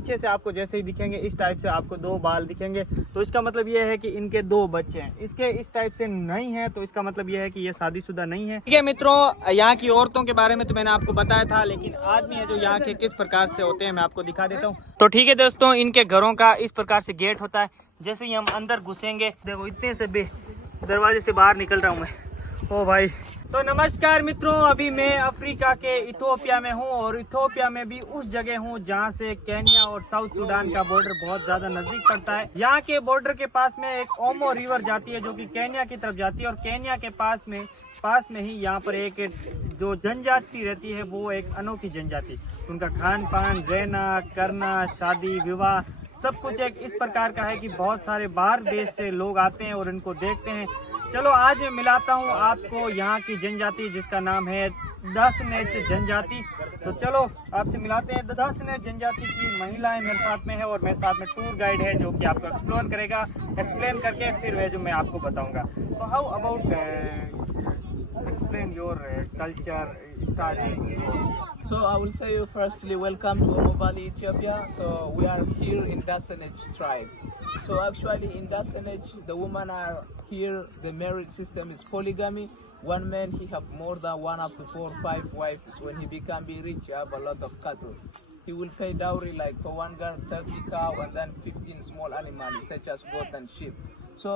पीछे से आपको जैसे ही दिखेंगे इस टाइप से आपको दो बाल दिखेंगे, तो इसका मतलब ये है कि इनके दो बच्चे हैं। इसके इस टाइप से नहीं है तो इसका मतलब ये है कि ये शादीशुदा नहीं है। ठीक है मित्रों, यहाँ की औरतों के बारे में तो मैंने आपको बताया था, लेकिन आदमी है जो यहाँ के किस प्रकार से होते हैं मैं आपको दिखा देता हूँ। तो ठीक है दोस्तों, इनके घरों का इस प्रकार से गेट होता है। जैसे ही हम अंदर घुसेंगे, देखो इतने से दरवाजे से बाहर निकल रहा हूँ मैं। ओ भाई, तो नमस्कार मित्रों, अभी मैं अफ्रीका के इथोपिया में हूँ और इथोपिया में भी उस जगह हूँ जहाँ से केन्या और साउथ सुडान का बॉर्डर बहुत ज्यादा नजदीक पड़ता है। यहाँ के बॉर्डर के पास में एक ओमो रिवर जाती है जो कि केन्या की तरफ जाती है, और केन्या के पास में ही यहाँ पर एक जो जनजाति रहती है वो एक अनोखी जनजाति। उनका खान पान, रहना करना, शादी विवाह सब कुछ एक इस प्रकार का है कि बहुत सारे बाहर देश से लोग आते हैं और इनको देखते हैं। चलो आज मैं मिलाता हूँ आपको यहाँ की जनजाति जिसका नाम है दासनेच जनजाति। तो चलो आपसे मिलाते हैं। दासनेच जनजाति की महिलाएं मेरे साथ में है और मेरे साथ में टूर गाइड है जो कि आपको एक्सप्लेन करके फिर वह जो मैं आपको बताऊंगा। तो how about explain your culture starting? So I will say you firstly welcome to Omo Valley, Ethiopia. So we are here in Dasanage tribe. So actually in Dasanage the women are here, the marriage system is polygamy. One man he have more than 1 up to 4 5 wives. When he become be rich he have a lot of cattle. He will pay dowry like for one girl 30 cow and then 15 small animals such as goat and sheep. So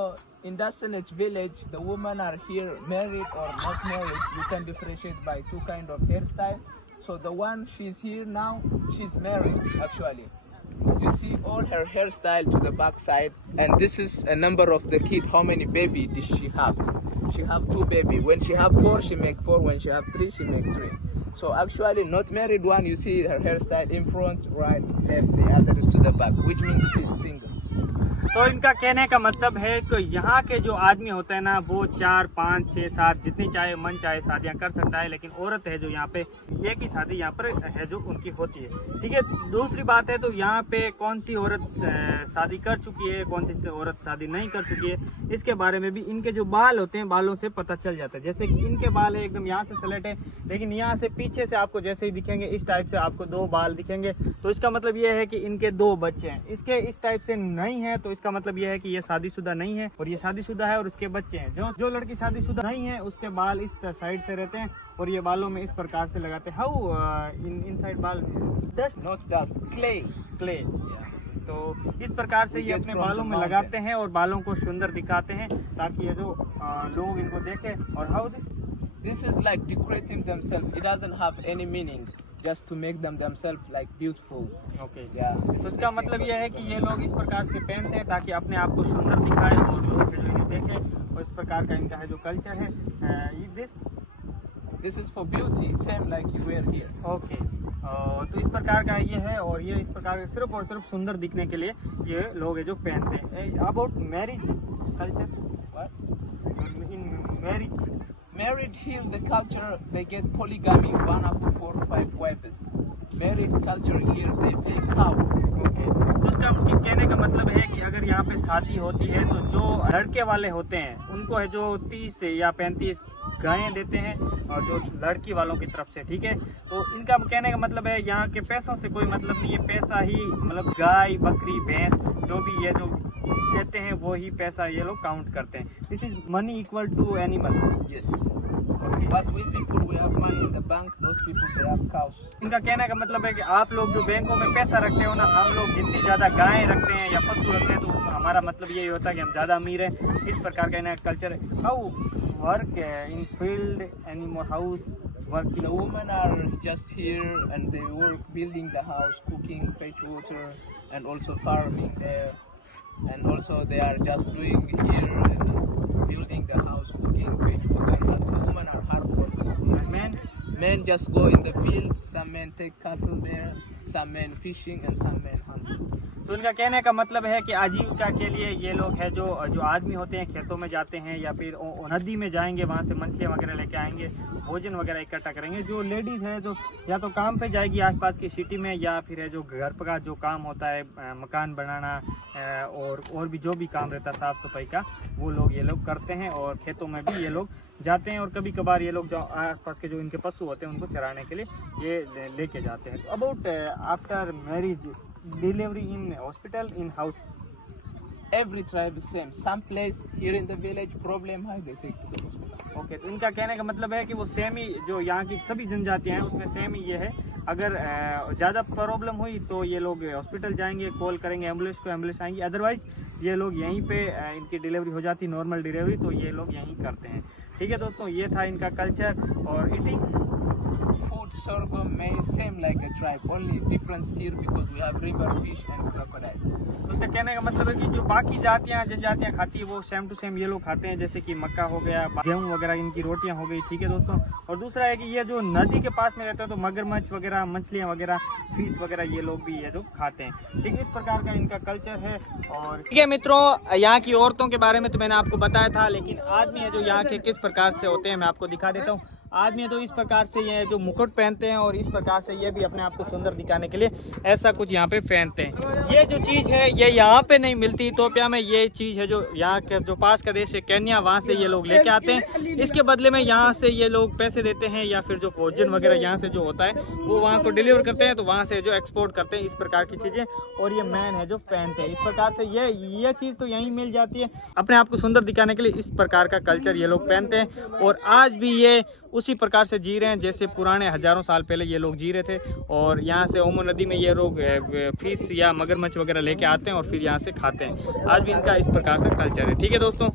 in Dasanage village, the women are here married or not married. You can differentiate by two kind of hairstyle. So the one she's here now, she's married actually. You see all her hairstyle to the back side, and this is a number of the kid. How many baby did she have? She have 2 baby. When she have 4, she make 4. When she have 3, she make 3. So actually not married one, you see her hairstyle in front, right, left, the other is to the back, which means she's single. तो इनका कहने का मतलब है कि यहाँ के जो आदमी होते हैं ना वो 4 5 6 7 जितनी चाहे मन चाहे शादियाँ कर सकता है, लेकिन औरत है जो यहाँ पे एक ही शादी यहाँ पर है जो उनकी होती है। ठीक है, दूसरी बात है तो यहाँ पे कौन सी औरत शादी कर चुकी है, कौन सी औरत शादी नहीं कर चुकी है, इसके बारे में भी इनके जो बाल होते हैं बालों से पता चल जाता है। जैसे कि इनके बाल है एकदम यहाँ से सलेट है, लेकिन यहाँ से पीछे से आपको जैसे ही दिखेंगे इस टाइप से आपको 2 बाल दिखेंगे, तो इसका मतलब ये है कि इनके 2 बच्चे हैं। इसके इस टाइप से नहीं है तो इसका मतलब ये है कि ये शादीशुदा नहीं है, और ये शादीशुदा है और उसके बच्चे हैं। जो लड़की शादीशुदा नहीं है उसके बाल इस साइड से रहते हैं और ये बालों में इस प्रकार से लगाते हैं। हाउ इनसाइड बाल डस्ट, Not dust, clay. तो इस प्रकार से ये अपने बालों में लगाते हैं और बालों को सुंदर दिखाते हैं ताकि ये जो लोग इनको देखें। और how This is like decorating themselves. It doesn't have any meaning. Just to make themselves like beautiful. Okay, Yeah. तो इसका मतलब यह है कि ये लोग इस प्रकार से पहनते हैं ताकि अपने आप को सुंदर दिखाए और लोग फिर इन्हें देखें, और इस प्रकार का इनका है जो कल्चर है। This is for beauty, same like you wear here. Okay, तो इस प्रकार का ये है, और ये इस प्रकार सिर्फ और सिर्फ सुंदर दिखने के लिए ये लोग है जो पहनते हैं। About marriage culture, in marriage Married here, the culture they get polygamy, 1 up to 4 5 wives. Married culture here, they pay cow. Okay, तो इसका कहने का मतलब है कि अगर यहाँ पे शादी होती है तो जो लड़के वाले होते हैं उनको है जो 30 या 35 गायें देते हैं, और जो लड़की वालों की तरफ से। ठीक है, तो इनका कहने का मतलब है यहाँ के पैसों से कोई मतलब नहीं है, पैसा ही मतलब गाय बकरी भैंस जो भी ये जो कहते हैं वो ही पैसा ये लोग काउंट करते हैं। This is money equal to animal. Yes. But we people, we have money in the bank. Those people, they have cows. इनका कहने का मतलब है कि आप लोग जो बैंकों में पैसा रखते हो ना, हम लोग जितनी ज़्यादा गायें रखते हैं या पशु रखते हैं तो हमारा मतलब यही होता है कि हम ज़्यादा अमीर हैं। इस प्रकार का इनका कल्चर है। How work in field animal house working? The women are just here and they work building the house, cooking, fetch water, and also farming there. And also they are just doing here and building the house, cooking, fetch water. But the women are hard workers. Men just go in the field. Some men take cattle there. Some men fishing and some men hunting. तो इनका कहने का मतलब है कि आजीविका के लिए ये लोग है जो आदमी होते हैं खेतों में जाते हैं या फिर नदी में जाएंगे, वहाँ से मछलियाँ वगैरह लेके आएंगे, भोजन वगैरह इकट्ठा करेंगे। जो लेडीज़ है जो या तो काम पे जाएगी आसपास की सिटी में, या फिर है जो घर का जो काम होता है मकान बनाना और भी जो भी काम रहता है साफ़ सफाई का, वो लोग ये लोग करते हैं। और खेतों में भी ये लोग जाते हैं और कभी कभार ये लोग जो आसपास के जो इनके पशु होते हैं उनको चराने के लिए ये लेके जाते हैं। तो about after marriage delivery in hospital, in house? Every tribe is same. Some place here in the village problem है, they take to the hospital. Okay, तो इनका कहने का मतलब है कि वो सेम ही जो यहाँ की सभी जनजातियाँ हैं उसमें सेम ही ये है, अगर ज़्यादा प्रॉब्लम हुई तो ये लोग हॉस्पिटल जाएंगे, कॉल करेंगे एम्बुलेंस को, एम्बुलेंस आएंगी, अदरवाइज ये लोग यहीं पे इनकी डिलीवरी हो जाती, नॉर्मल डिलीवरी, तो ये लोग यहीं करते हैं। ठीक है दोस्तों, ये था इनका कल्चर। और eating Food, sorghum, maize, same like a tribe. Only difference here because we have river fish and crocodile. उसका कहने का मतलब है कि जो बाकी जातियाँ जनजातियाँ खाती है वो सेम टू सेम ये लोग खाते हैं, जैसे कि मक्का हो गया, गेहूँ वगैरह, इनकी रोटियाँ हो गई। ठीक है दोस्तों, और दूसरा है कि ये जो नदी के पास में रहते हैं तो मगरमच्छ वगैरह, मछलियाँ वगैरह, फिश वगैरह ये लोग भी ये जो खाते हैं। ठीक है, इस प्रकार का इनका कल्चर है। और ठीक है मित्रों, यहाँ की औरतों के बारे में तो मैंने आपको बताया था, लेकिन आदमी है जो यहाँ के किस प्रकार से होते हैं मैं आपको दिखा देता हूँ। आदमी तो इस प्रकार से ये जो मुकुट पहनते हैं और इस प्रकार से ये भी अपने आप को सुंदर दिखाने के लिए ऐसा कुछ यहाँ पे पहनते हैं। ये जो चीज़ है ये यहाँ पे नहीं मिलती इथियोपिया में, ये चीज़ है जो यहाँ के जो पास का देश है केन्या, वहाँ से ये लोग लेके आते हैं। इसके बदले में यहाँ से ये लोग पैसे देते हैं, या फिर जो भोजन वगैरह यहाँ से जो होता है वो वहाँ को डिलीवर करते हैं, तो वहाँ से जो एक्सपोर्ट करते हैं, इस प्रकार की चीज़ें। और ये मैन है जो पहनते हैं, इस प्रकार से ये चीज़ तो यहीं मिल जाती है। अपने आप को सुंदर दिखाने के लिए इस प्रकार का कल्चर ये लोग पहनते हैं, और आज भी ये उसी प्रकार से जी रहे हैं जैसे पुराने हजारों साल पहले ये लोग जी रहे थे। और यहाँ से ओमो नदी में ये लोग फिश या मगरमच्छ वगैरह लेके आते हैं और फिर यहाँ से खाते हैं। आज भी इनका इस प्रकार से कल्चर है। ठीक है दोस्तों,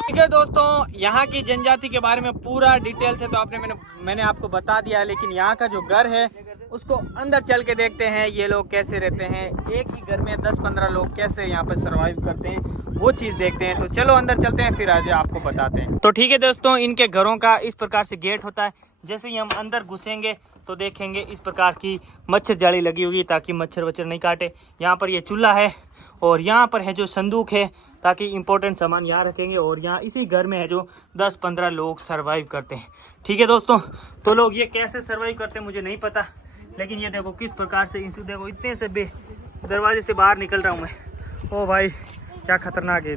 ठीक है दोस्तों, यहाँ की जनजाति के बारे में पूरा डिटेल से तो आपने मैंने आपको बता दिया है, लेकिन यहाँ का जो घर है उसको अंदर चल के देखते हैं ये लोग कैसे रहते हैं। एक ही घर में 10-15 लोग कैसे यहाँ पर सरवाइव करते हैं वो चीज़ देखते हैं। तो चलो अंदर चलते हैं, फिर आज आपको बताते हैं। तो ठीक है दोस्तों, इनके घरों का इस प्रकार से गेट होता है। जैसे ही हम अंदर घुसेंगे तो देखेंगे इस प्रकार की मच्छर जाली लगी होगी ताकि मच्छर वच्छर नहीं काटे। यहाँ पर ये चूल्हा है और यहाँ पर है जो संदूक है ताकि इम्पोर्टेंट सामान यहाँ रखेंगे। और यहाँ इसी घर में है जो 10-15 लोग सरवाइव करते हैं। ठीक है दोस्तों, तो लोग ये कैसे सरवाइव करते हैं मुझे नहीं पता, लेकिन ये देखो किस प्रकार से, देखो इतने से दरवाजे से बाहर निकल रहा हूँ मैं। ओ भाई क्या खतरनाक है।